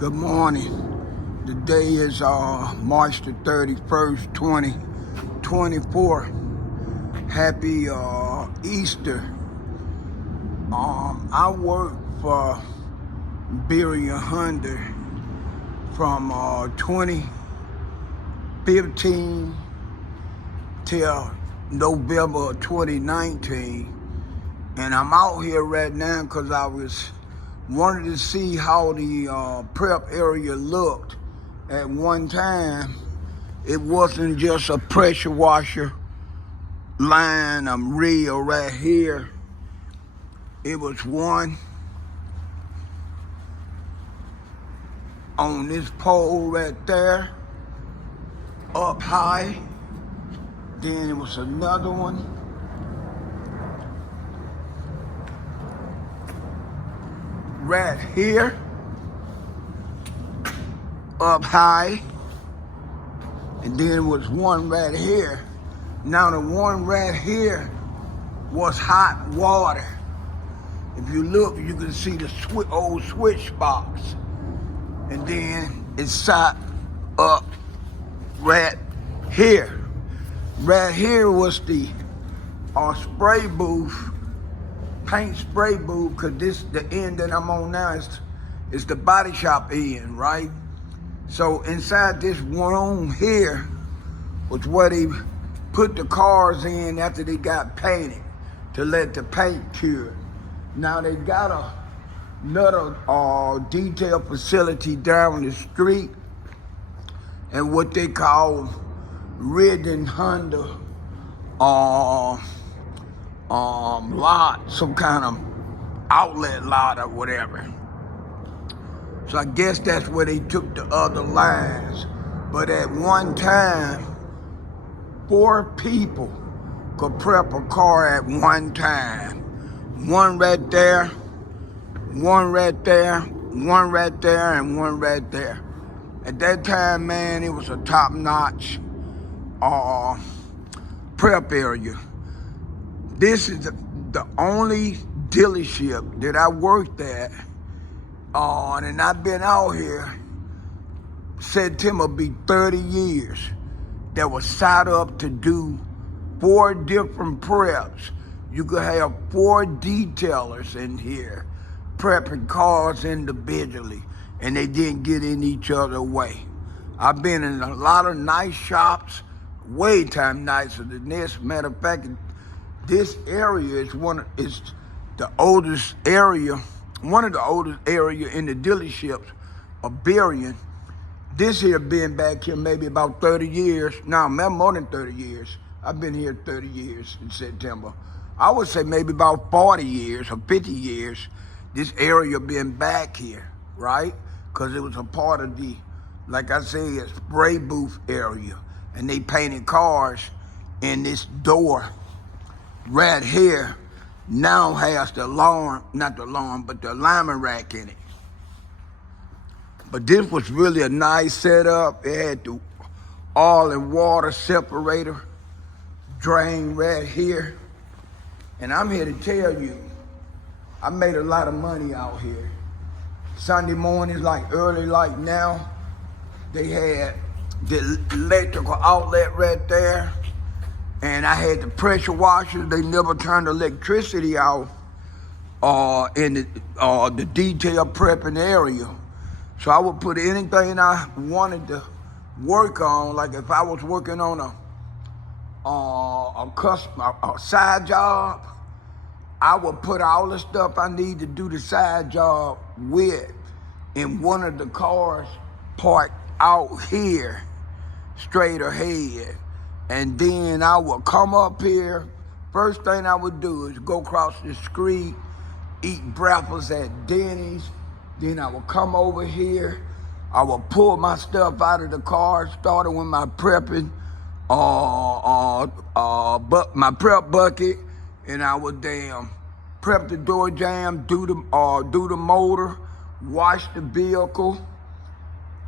Good morning. Today is March the 31st, 2024. Happy Easter. I work for Burien Honda from 2015 till November 2019. And I'm out here right now because I wanted to see how the prep area looked. At one time, it wasn't just a pressure washer line, reel right here. It was one on this pole right there, up high. Then it was another one right here, up high. And then it was one right here. Now the one right here was hot water. If you look, you can see the old switch box. And then it sat up right here. Right here was the spray booth, paint spray booth, because the end that I'm on now is the body shop end, right? So inside this room here was where they put the cars in after they got painted to let the paint cure. Now they got another detail facility down the street, and what they call Burien Honda lot, some kind of outlet lot or whatever. So I guess that's where they took the other lines. But at one time, 4 people could prep a car at one time. One right there, one right there, one right there, and one right there. At that time, man, it was a top-notch prep area. This is the only dealership that I worked at, and I've been out here, September be 30 years, that was set up to do 4 different preps. You could have 4 detailers in here prepping cars individually, and they didn't get in each other's way. I've been in a lot of nice shops, way time nicer than this. Matter of fact, this area is the oldest area, one of the oldest area in the dealerships of Burien. This here been back here maybe about 30 years. Now, more than 30 years. I've been here 30 years in September. I would say maybe about 40 years or 50 years, this area been back here, right? Because it was a part of the, like I say, a spray booth area. And they painted cars, in this door right here now has the alarm, not the alarm, but the alignment rack in it. But this was really a nice setup. It had the oil and water separator, drain right here. And I'm here to tell you, I made a lot of money out here. Sunday mornings, like early like now, they had the electrical outlet right there. And I had the pressure washers. They never turned the electricity off in the detail prepping area. So I would put anything I wanted to work on, like if I was working on a side job, I would put all the stuff I need to do the side job with in one of the cars parked out here, straight ahead. And then I would come up here. First thing I would do is go across the street, eat breakfast at Denny's. Then I would come over here. I would pull my stuff out of the car, starting with my prepping, my prep bucket, and I would prep the door jamb, do the motor, wash the vehicle.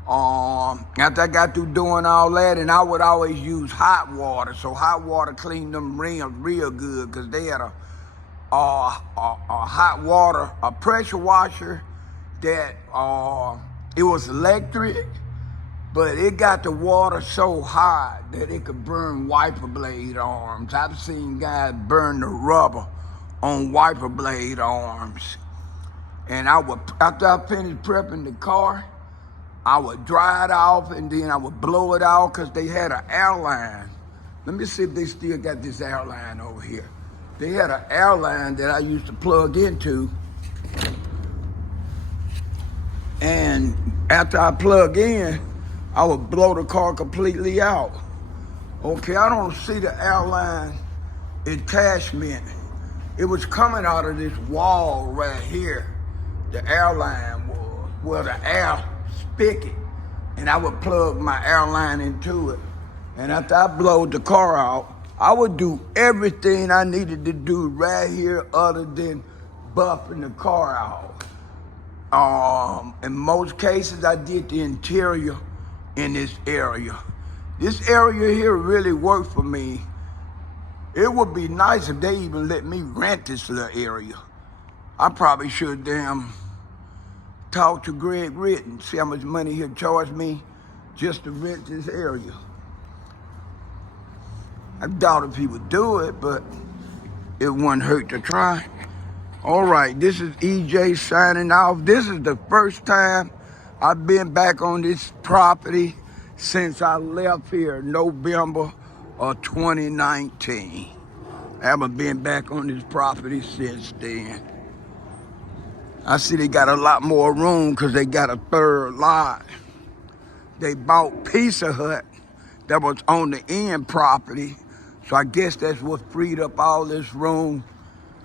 After I got through doing all that, and I would always use hot water. So hot water cleaned them rims real good, because they had a hot water, a pressure washer that It was electric, but it got the water so hot that it could burn wiper blade arms. I've seen guys burn the rubber on wiper blade arms. And after I finished prepping the car, I would dry it off and then I would blow it out because they had an airline. Let me see if they still got this airline over here. They had an airline that I used to plug into. And after I plug in, I would blow the car completely out. Okay, I don't see the airline attachment. It was coming out of this wall right here. The airline was, well, the air spigot. And I would plug my airline into it. And after I blowed the car out, I would do everything I needed to do right here other than buffing the car out. In most cases, I did the interior in this area. This area here really worked for me. It would be nice if they even let me rent this little area. I probably should talk to Greg Ritten, see how much money he'll charge me just to rent this area. I doubt if he would do it, but it wouldn't hurt to try. All right, this is EJ signing off. This is the first time I've been back on this property since I left here November of 2019. I haven't been back on this property since then. I see they got a lot more room because they got a third lot. They bought Pizza Hut that was on the end property. So I guess that's what freed up all this room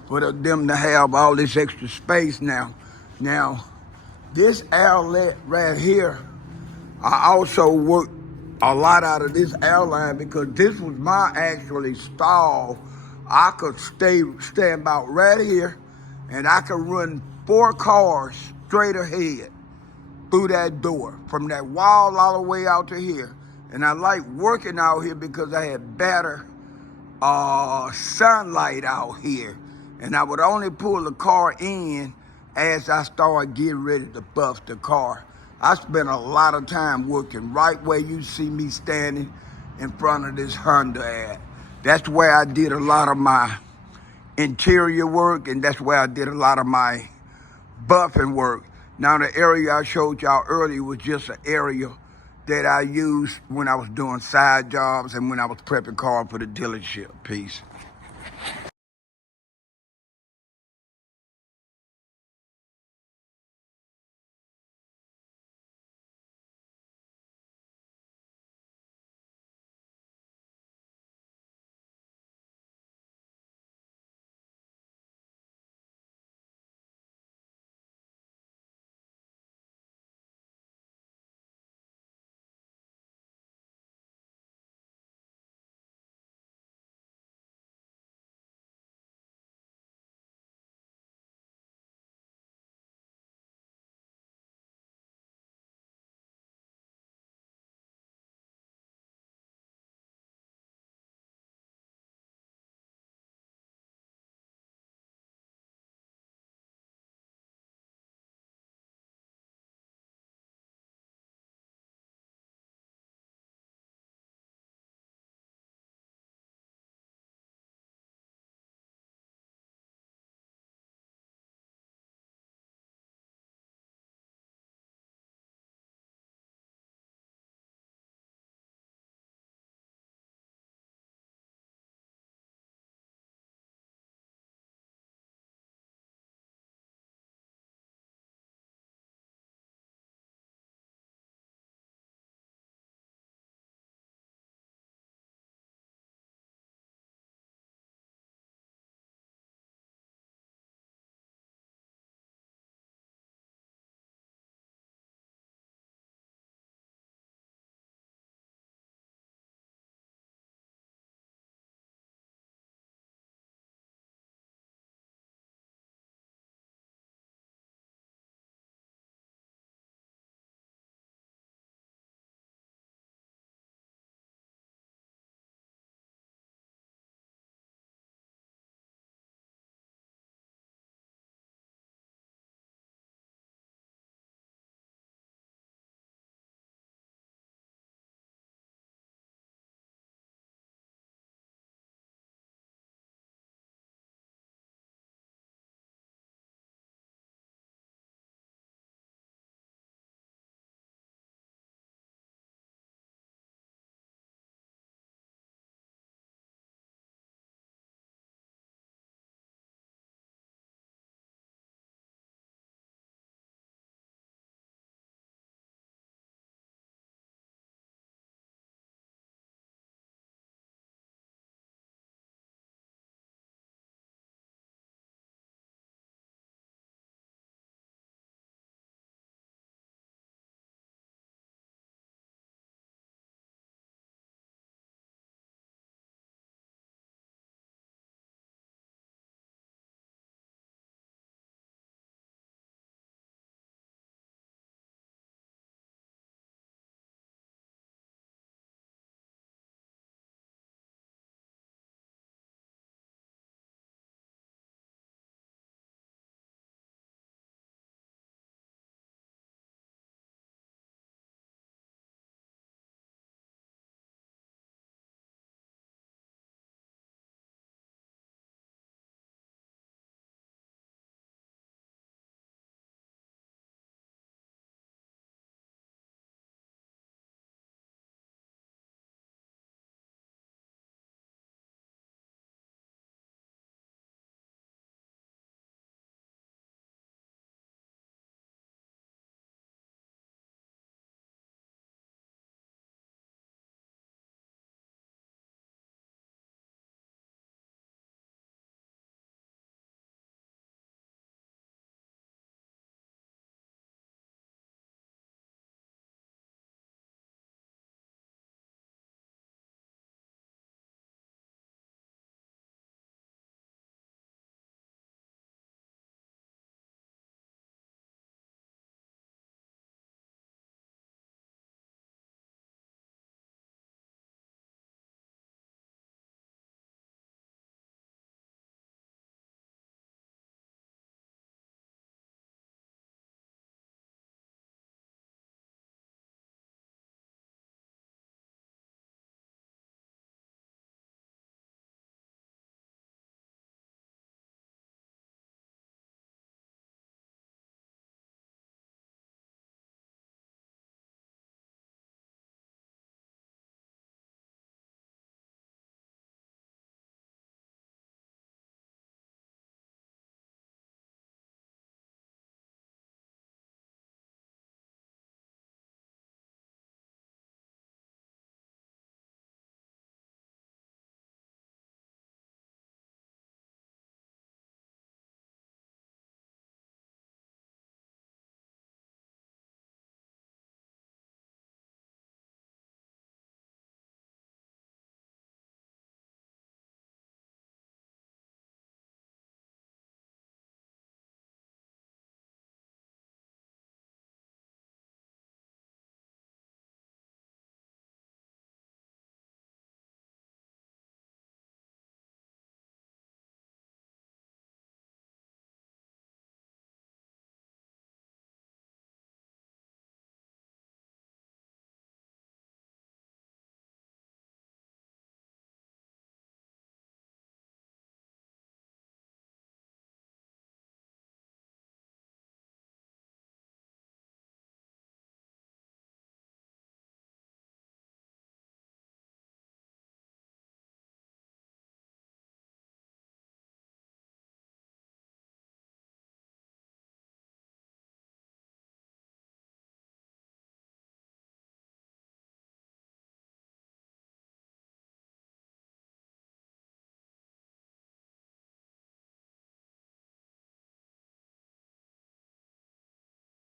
for them to have all this extra space now. Now, this outlet right here, I also worked a lot out of this airline because this was my actually stall. I could stand about right here and I could run 4 cars straight ahead through that door from that wall all the way out to here. And I like working out here because I had better sunlight out here. And I would only pull the car in as I started getting ready to buff the car. I spent a lot of time working right where you see me standing in front of this Honda at. That's where I did a lot of my interior work, and that's where I did a lot of my buffing work. Now the area I showed y'all earlier was just an area that I used when I was doing side jobs and when I was prepping cars for the dealership. Peace.